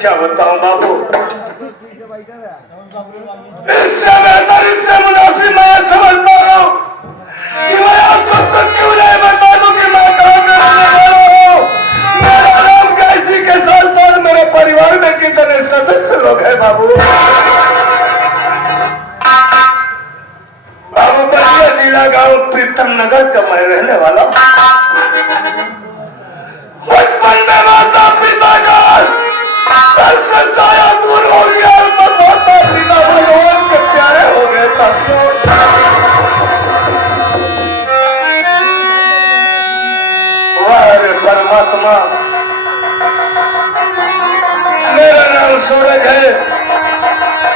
क्या बताऊं बाबू, इससे बेहतर इससे मुनासिब मैं समझता हूँ कि मैं आपको तो क्यों नहीं बता दूं कि मैं कहाँ का रहने वाला हूँ। मेरा नाम कैसी के साथ साथ मेरे परिवार में कितने सदस्य लोग हैं बाबू। बाबू बलिया जिला गांव प्रीतम नगर का मैं रहने वाला हूँ। बचपन में माता पिता का साया दूर हो गया, माता पिता भगवान के प्यारे हो गए साथियों। वाह परमात्मा, मेरा नाम सूरज है,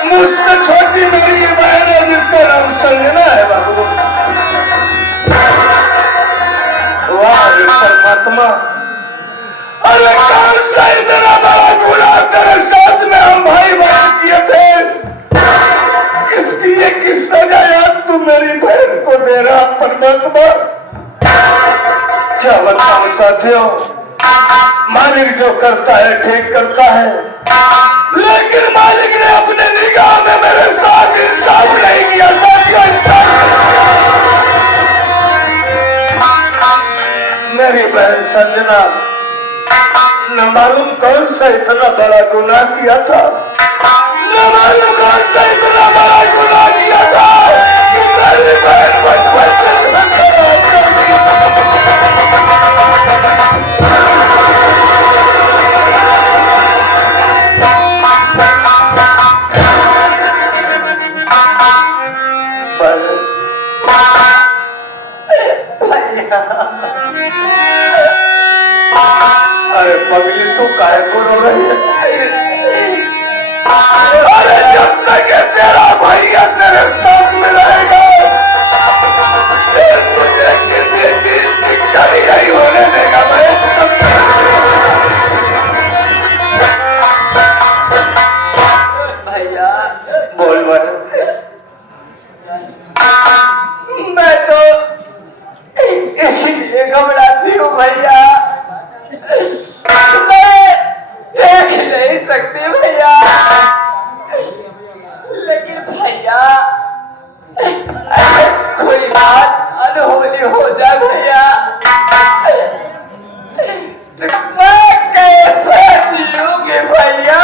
मुझसे छोटी मेरी बहन है जिसका नाम संजना है बाबू। वाह परमात्मा, अरे कौन सा इतना बड़ा गुनाह तेरे साथ में हम भाई बहन किए थे, किसकी ये किस सजा याद तू मेरी बहन को दे रहा परमात्मा। क्या बताऊं साथियों, मालिक जो करता है ठीक करता है, लेकिन मालिक ने अपने निगाह में मेरे साथ इंसाफ नहीं किया साथियों। मेरी बहन संजना न मालूम कौन सा इतना बड़ा गुनाह किया था, न मालूम कौन सा इतना बड़ा गुनाह किया था कि मेरी बहन बचपन से अरे पगली तू काहे को रो रही है? अरे जब तक तेरा भैया तेरे साथ में रहेगा तुझे किसी चीज की कमी नहीं होने देगा। भैया बोल भाई, मैं तो इसलिए घबराती हूँ भैया, मैं देख नहीं सकती भैया, लेकिन भैया कोई बात अनहोनी हो जाए भैया मैं कैसे जीऊंगी भैया।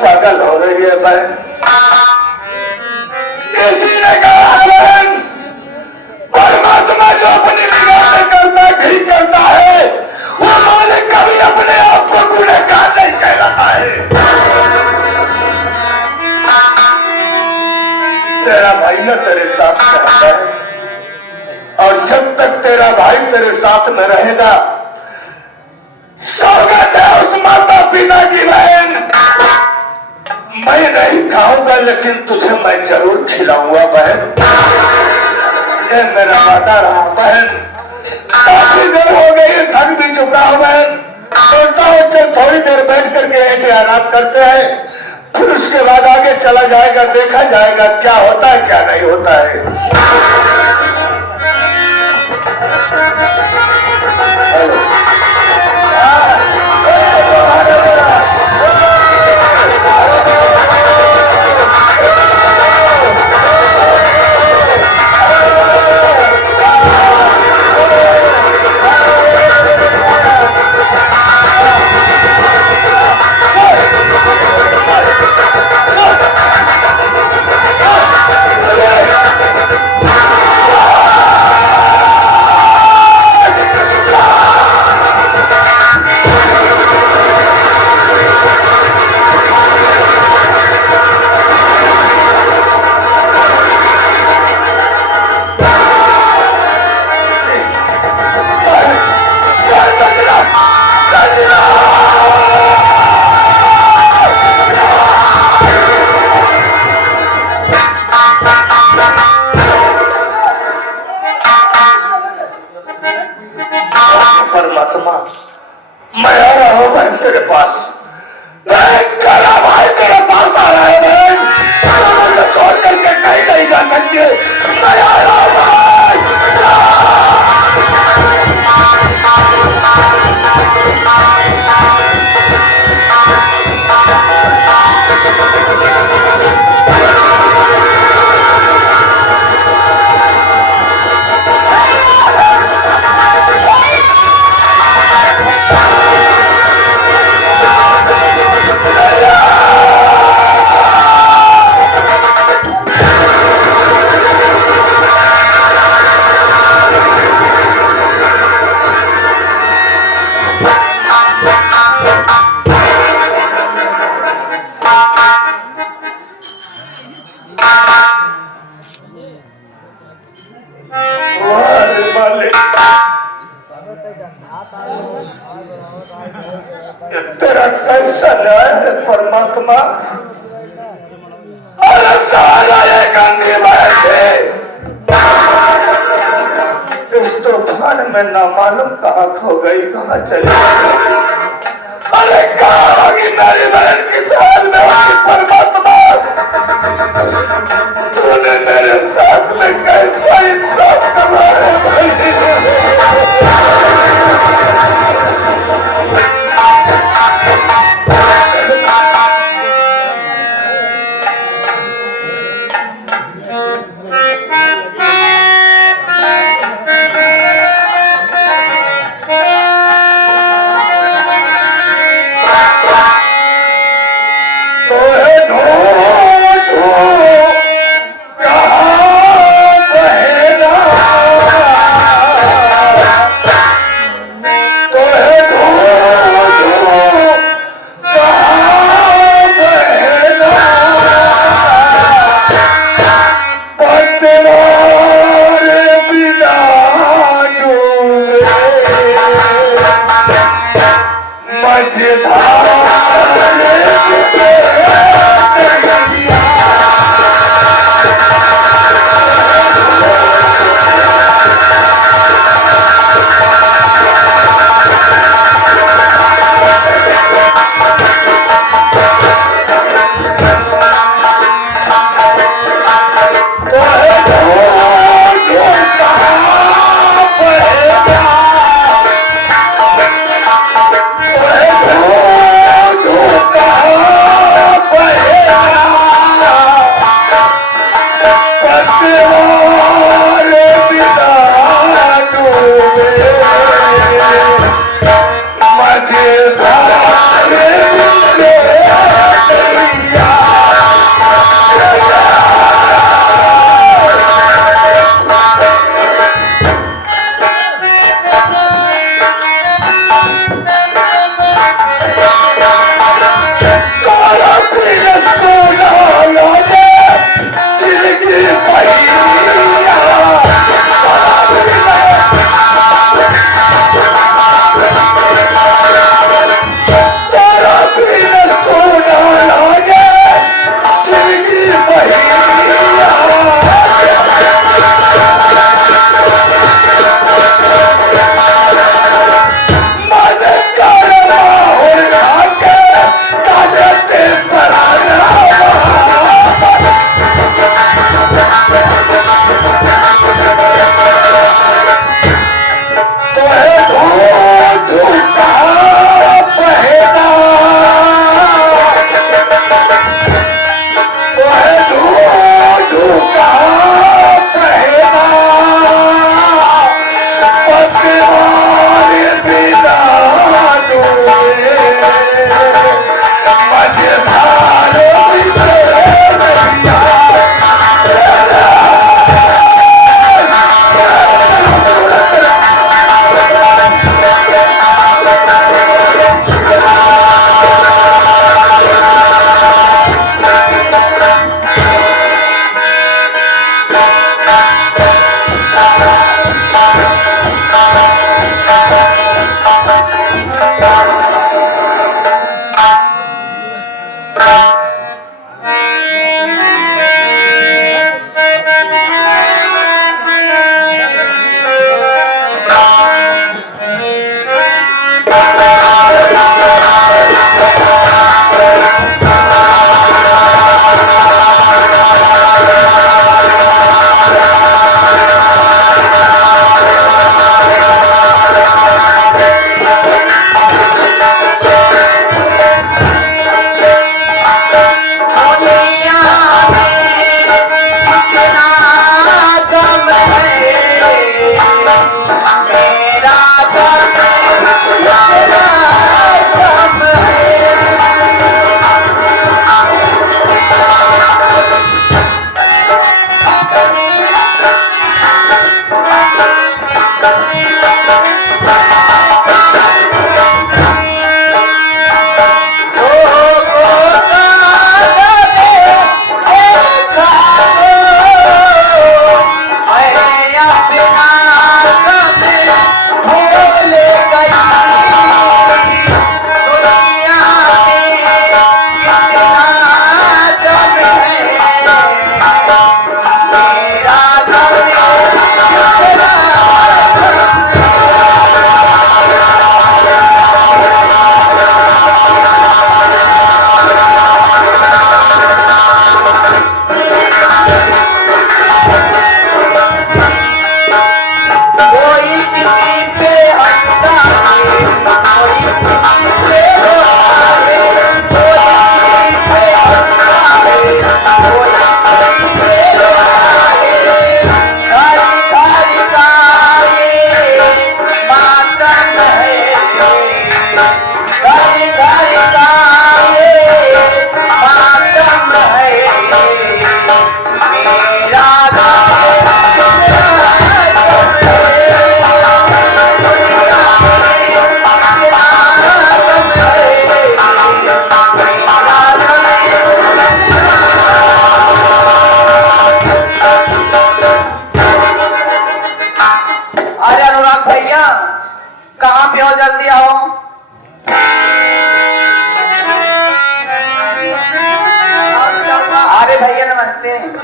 पागल हो रही है बहन, किसी ने कहा बहन परमात्मा जो अपनी निगाह में करता ठीक करता है, वो मालिक कभी अपने आप को गुनहगार नहीं कहलाता है। तेरा भाई न तेरे साथ रहता है, और जब तक तेरा भाई तेरे साथ में रहेगा स्वागत है उस माता पिता की बहन। मैं नहीं खाऊंगा लेकिन तुझे मैं जरूर खिलाऊंगा बहन, ये मेरा वादा रहा बहन। काफी देर हो गई, थक भी चुका हूं बहन, सोचता हूं चल थोड़ी देर बैठ करके एक आराम करते हैं, फिर उसके बाद आगे चला जाएगा, देखा जाएगा क्या होता है क्या नहीं होता है। तेरा कैसा न्याय है परमात्मा। अरे सारा ये गंगे बैठे इस तूफान में ना मालूम कहाँ खो गई, कहाँ चली गई। अरे कहाँ होगी मेरी बहन की साथ में होगी परमात्मा। तूने मेरे साथ में कैसा इंसाफ कमाया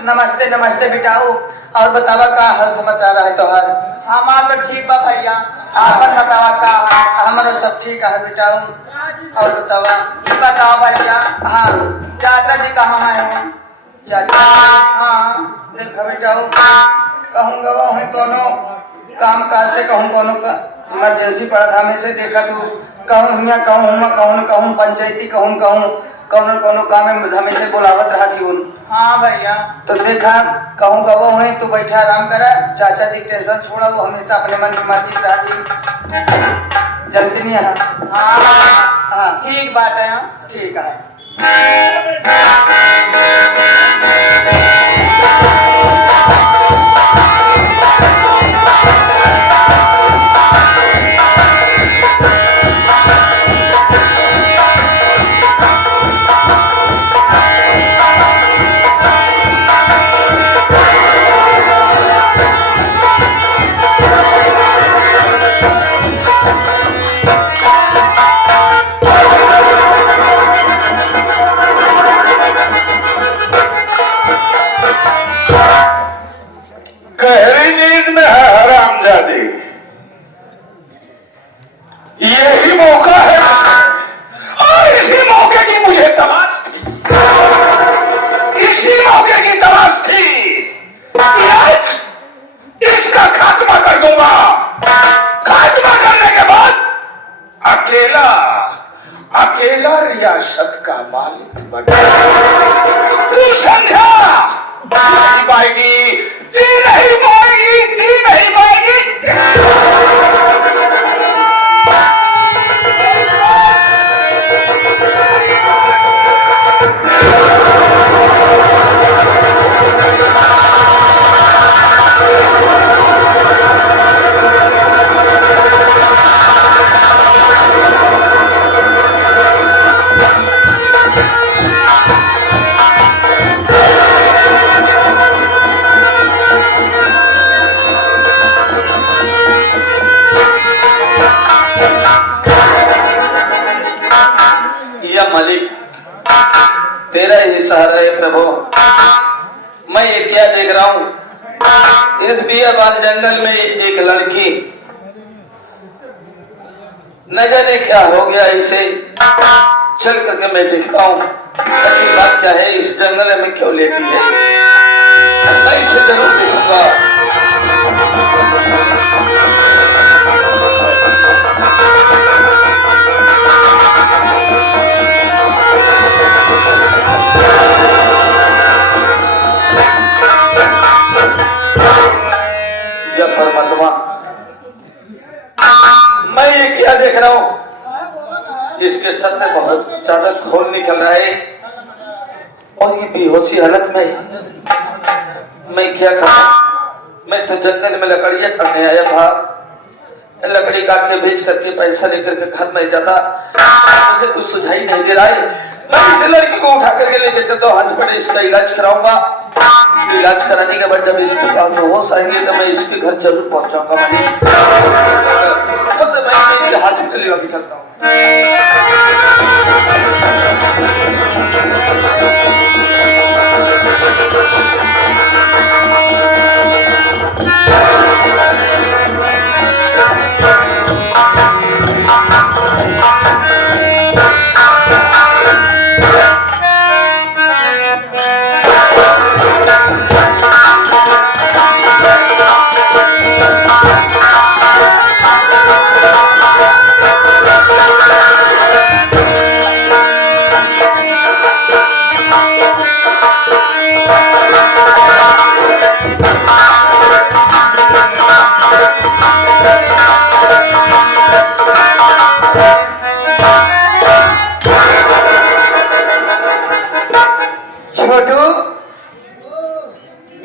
नमस्ते नमस्ते बिटाऊ। और बतावा का हाल समाचार है तोहर? हमार तो ठीक बा भैया। आपन बतावा का? हमारो सब ठीक है बिटाऊ। और बतावा भैया। हाँ चाचा जी कहाँ है? चाचा हाँ देख बिटाऊ कहूँगा वही दोनों काम काज से कहूँ दोनों का इमरजेंसी पड़ा हमें से देखा तू कहूँ हिया कहूँ पंचायती कहूँ कौन काम में हमेशा बुलावत रहा थी उन। हाँ भैया तो देखा कहूँ गवो है तू बैठा आराम करा। चाचा जी टेंशन छोड़ा वो हमेशा अपने मन की मर्जी रहती जल्दी नहीं है। हाँ ठीक बात है। ठीक है। गहरी नींद में है हरामजादी। यही मौका है और इसी मौके की मुझे तलाश थी। इसी मौके की तलाश थी। आज इसका खात्मा कर दूंगा। खात्मा करने के बाद अकेला रियासत का मालिक बना। तू समझा? नहीं पाएगी, जी नहीं पाएगी, जी नहीं पाएगी। मालिक तेरा ही सहारा है प्रभु। मैं ये क्या देख रहा हूँ? इस बियाबान जंगल में एक लड़की न जाने क्या हो गया इसे। चल करके मैं देखता हूँ अच्छी बात क्या है, इस जंगल में क्यों लेटी है। मैं इसे जरूर देखूंगा। परमात्मा मैं ये क्या देख रहा हूँ? इसके सर में बहुत ज्यादा खून निकल रहा है और ये बेहोशी हालत में मैं क्या करूं? मैं तो जंगल में लकड़ियां काटने आया था। लकड़ी काट के बेच करके पैसा लेकर के घर में जाता। मुझे कुछ सुझाई नहीं दे रहा है। मैं इस लड़की को उठा करके लेके चलता हूँ हॉस्पिटल, इसका इलाज कराऊंगा। इलाज कराने के बाद जब इसके पास होश आएंगे तो मैं इसके घर जरूर पहुंचाऊंगा। मैं इसे हॉस्पिटल लेकर चलता हूँ।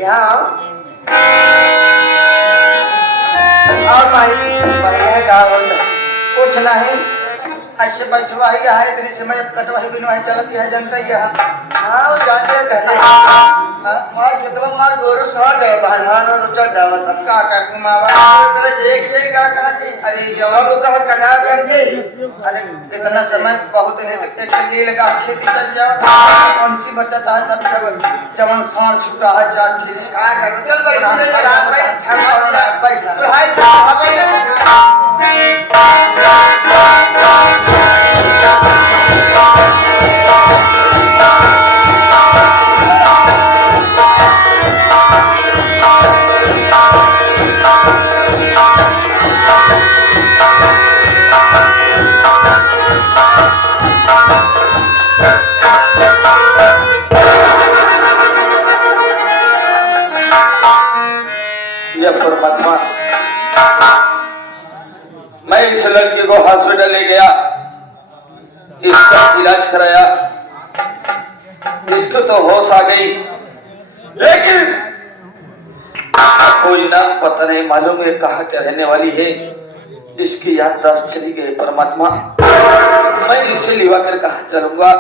यहाँ आओ। और भाई बढ़िया है का कुछ नहीं ऐसे बैठवाही है इतने समय कटवाही बिनवाही चलती है जनता ही है। हाँ वो जानते कहते मार कितना मार गोरू थोड़ा गए भान और चढ़ जावा तब का कर मावा एक एक का कहा थी अरे जवाब तो कटा कर दे अरे इतना समय बहुत नहीं लगते के लिए लगा खेती चल जाओ कौन सी बचत है सब चमन सार छूटा है चार ठीक का कर चल भाई परमात्मा मैं इस लड़की को हॉस्पिटल ले गया इसका इलाज कराया इसको तो होश आ गई लेकिन कोई ना पता नहीं मालूम है कहाँ क्या रहने वाली है इसकी याददाश्त चली गई परमात्मा मैं इसे लिवा कर कहाँ चलूंगा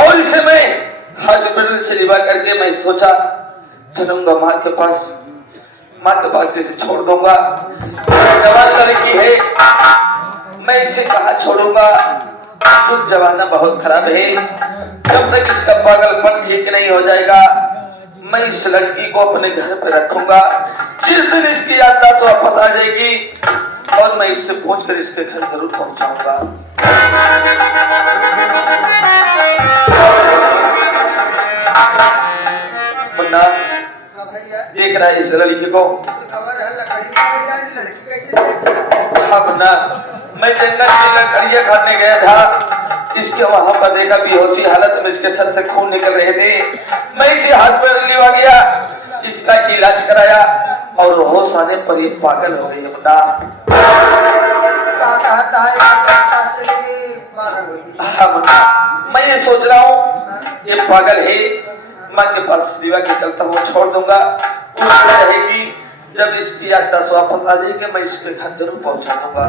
और इसे मैं हॉस्पिटल से लिवा करके मैं सोचा चलूंगा माँ के पास इसे छोड़ दूंगा जवान लड़की है मैं इसे कहाँ छोड़ूंगा कुछ जमाना बहुत खराब है जब तक इसका पागलपन ठीक नहीं हो जाएगा मैं इस लड़की को अपने घर पे रखूंगा जिस दिन इसकी याददाश्त वापस आ जाएगी और मैं इससे पूछकर इसके घर जरूर पहुंचाऊंगा। मुन्ना देख रहा है इस लड़की को हाँ मुन्ना मैं जंगल में लकड़ियां काटने गया था इसके वहां पर देखा बेहोशी हालत में इसके सर से खून निकल रहे थे मैं इसे हॉस्पिटल लिवा गया इसका इलाज कराया और होश आने पर ये पागल हो गई मुन्ना। हाँ मुन्ना मैं ये सोच रहा हूँ ये पागल है माँ के पास लिवा के चलता हूँ छोड़ दूंगा रहेगी जब इसकी याददाश्त वापस आ जाएगी मैं इसके घर जरूर पहुंचा दूंगा।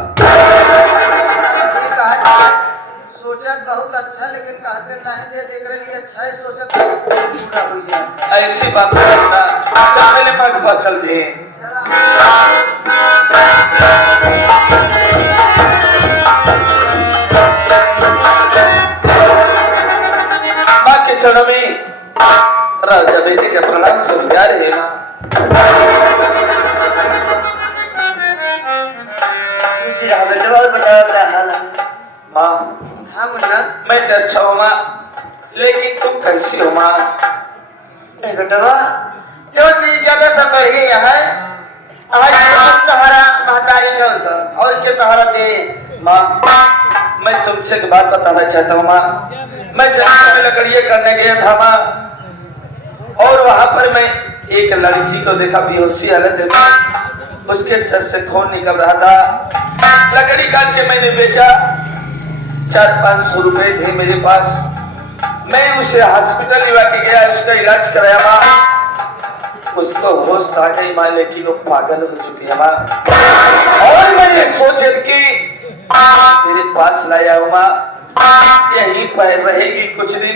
सोचा बहुत अच्छा लेकिन कहते नहीं दे देख रही अच्छा है सोचा पूरा हो जाए ऐसी बात करना पहले माँ के पास चलते हैं। माँ के चरणों में राजा बेटे के प्रणाम से प्यार है माँ हाँ मुन्ना मैं तो अच्छा हूँ माँ लेकिन तुम कैसी हो माँ बेटवा जो चीज ज्यादा सब बढ़िया है आज सहारा महतारी का और के सहारा दे माँ मैं तुमसे एक बात बताना चाहता हूँ माँ मैं जंगल में लकड़ियाँ करने गया था माँ और वहां पर मैं एक लड़की को देखा बेहोशी हालत में उसके सर से खून निकल रहा था लकड़ी काट के मैंने बेचा 400-500 रुपए थे मेरे पास मैं उसे हॉस्पिटल लिवा के गया उसका इलाज कराया माँ उसको होश आ गई माँ लेकिन वो पागल हो चुकी है माँ और मैं ये सोचे कि मेरे पास लाया हूँ माँ यहीं पर रहेगी कुछ दिन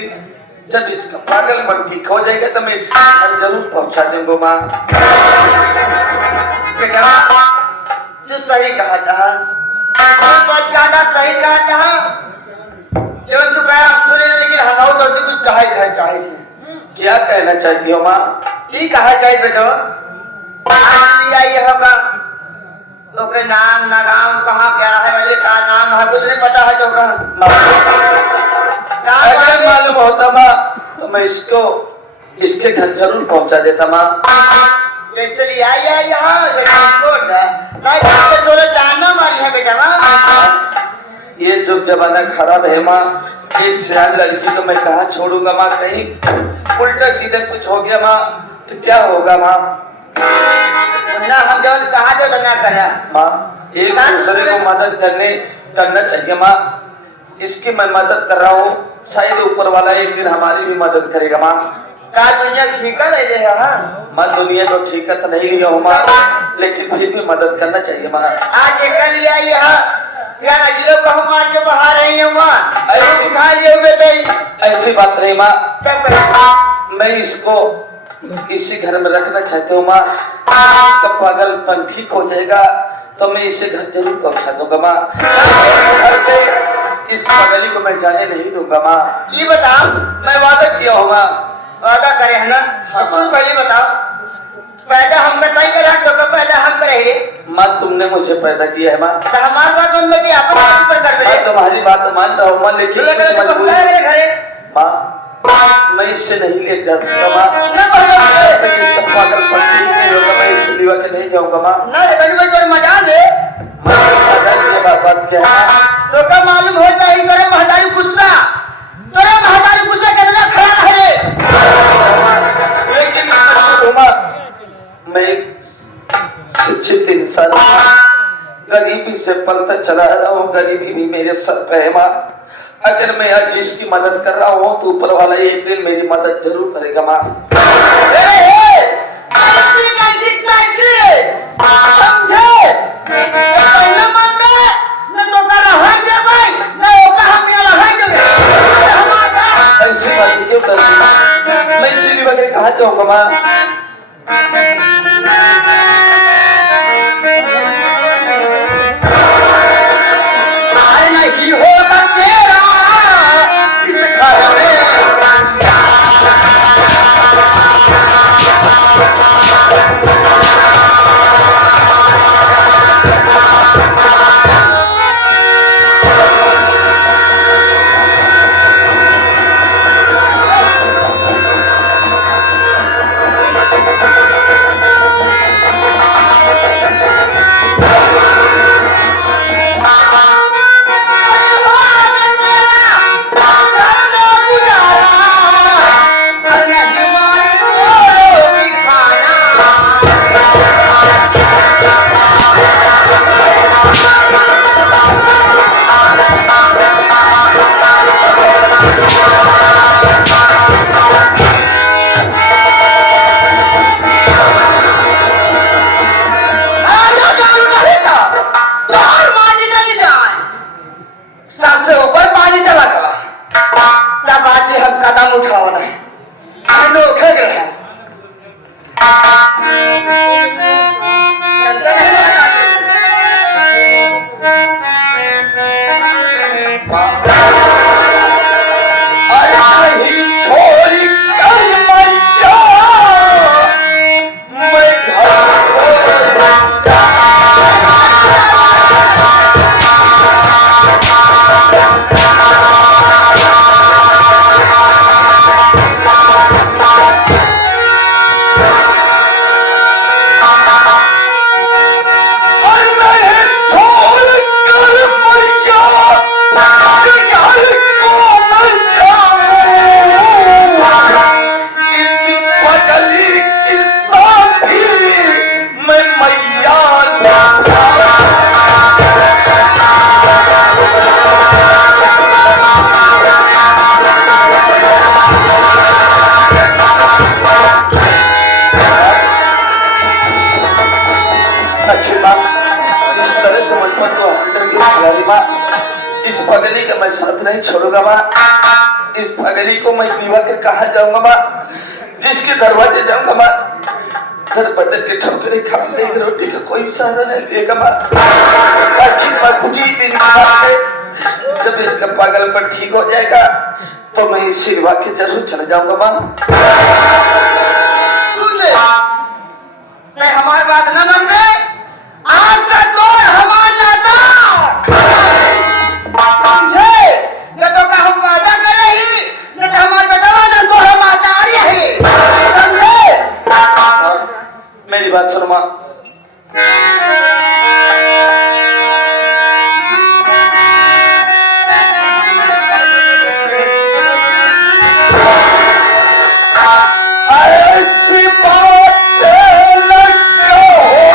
जब इसका पागलपन ठीक हो जाएगा तो मैं इसका घर जरूर पहुंचा दूंगा माँ। बेटा जो सही कहा था ज्यादा सही कहा था जो तू कह सुने लेकिन हम तो कुछ चाहिए क्या कहना चाहती हो माँ? ठीक कहा चाहिए बेटो आई होगा तो के नाम ना नाम कहाँ क्या है वाले का नाम है कुछ नहीं पता है तो अगर मालूम होता माँ तो मैं इसको इसके घर जरूर पहुंचा देता माँ। चलिए आई यहाँ जानना मारी है बेटा माँ ये जो जमाना खराब है माँ एक सियान लड़की तो मैं कहाँ छोड़ूंगा माँ कहीं उल्टा सीधा कुछ हो गया माँ तो क्या होगा माँ? ना हम जो कहा जो बना करा माँ एक दूसरे को मदद करना चाहिए माँ इसकी मैं मदद कर रहा हूँ शायद ऊपर वाला एक दिन हमारी भी मदद करेगा माँ। का दुनिया ठीक है ले हां मां दुनिया तो ठीक है तो नहीं लिया हूं मां, लेकिन फिर भी मदद करना चाहिए मां। आज एक लिया यहां क्या अगले को हम आज बाहर रही हूं मां, ऐसे खा लिए हुए थे। ऐसी बात नहीं मां, क्या करें मैं इसको इसी घर में रखना चाहता हूँ माँ। इसका पागलपन ठीक हो जाएगा तो मैं इसे घर जरूर पहुँचा दूंगा माँ। घर से इस पागली को मैं जाने नहीं दूंगा माँ। ये बताओ, मैं वादा किया हूँ माँ। वादा करे है ना? तुम पहले बताओ, पैदा हमने नहीं करा तो पैदा हम करे माँ? तुमने मुझे पैदा किया है माँ, तो हमारी बात मान लो आप पर कर दे। तुम्हारी बात मान रहा हूँ माँ, लेकिन माँ मैं इससे नहीं ले जा सकता माँ। मैं इस विवाह के नहीं जाऊंगा माँ। मजा ले बात क्या है तो क्या मालूम हो जाए महतारी गुस्सा करना खड़ा है। लेकिन मैं शिक्षित इंसान गरीबी से पलता चला रहा हूँ, गरीबी भी मेरे सर पे है माँ। अगर मैं आज जिसकी मदद कर रहा हूँ तो ऊपर वाला एक दिन मेरी मदद जरूर करेगा माँ। ऐसी बात क्यों कर रही है? मैं इसीलिए वगैरह कहाँ जाऊंगा माँ? नहीं होगा तेरा इस पगली का मैं साथ नहीं छोड़ूंगा माँ। इस पगली को मैं दीवा के कहा जाऊंगा माँ, जिसके दरवाजे जाऊंगा माँ घर बदल के ठोकरे खाने एक रोटी का कोई सहारा नहीं देगा माँ। कुछ ही दिन जब इसका पागलपन ठीक हो जाएगा तो मैं इस सिरवा के जरूर चले जाऊंगा माँ। नहीं हमारी बात न मान ले, आज तक तो हमारा समझे न तो का हम वादा करे ही न तो हमारे बेटवा न तो हम आचार्य ही समझे। मेरी बात सुनो माँ। ऐसी बात लग हो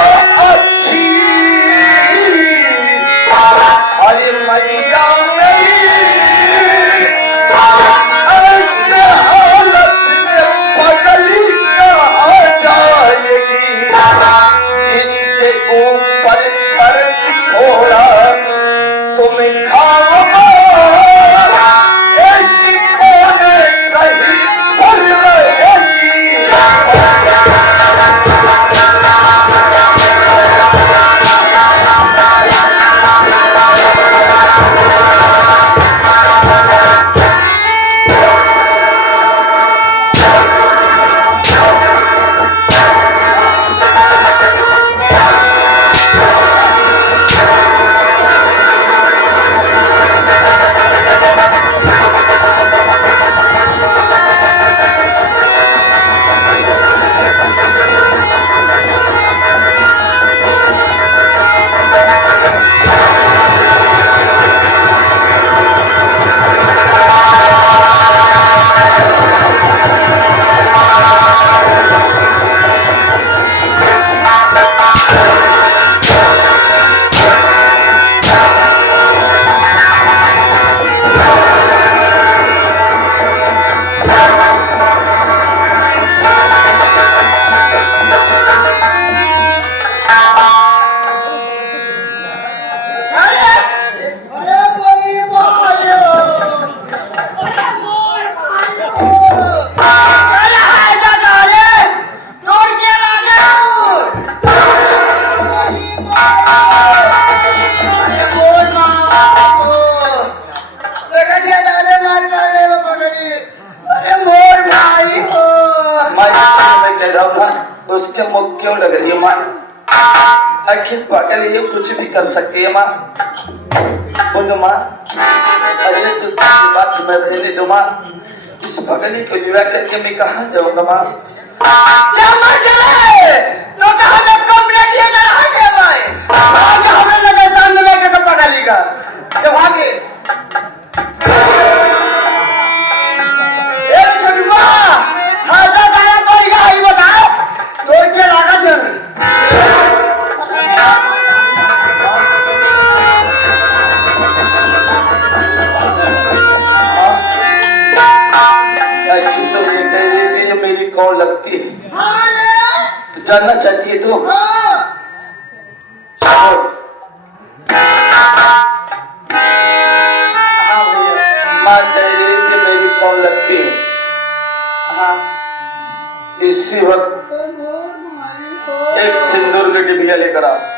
जाओ माँ उसके मुख क्यों लग रही है माँ? आखिर पागल ये कुछ भी कर सकती है माँ। बोलो माँ, अरे तो बात मैं रहने दो माँ। इस पगली को विवाह करके मैं कहाँ जाऊंगा माँ? क्या मर गए? तो कहाँ तक कंप्लेंट ये कर रहा है भाई? आगे हमें लगे सामने लेके तो पगली का जब आगे ए छोटी माँ खासा खाया तो ये आई बताओ तो क्या लागत है? तो ये कह रही है कि ये मेरी कौन लगती है? तो जानना चाहती है तो? माँ कह रही है कि मेरी कौन लगती है? इसी वक्त एक सिंदूर की डिबिया लेकर आओ।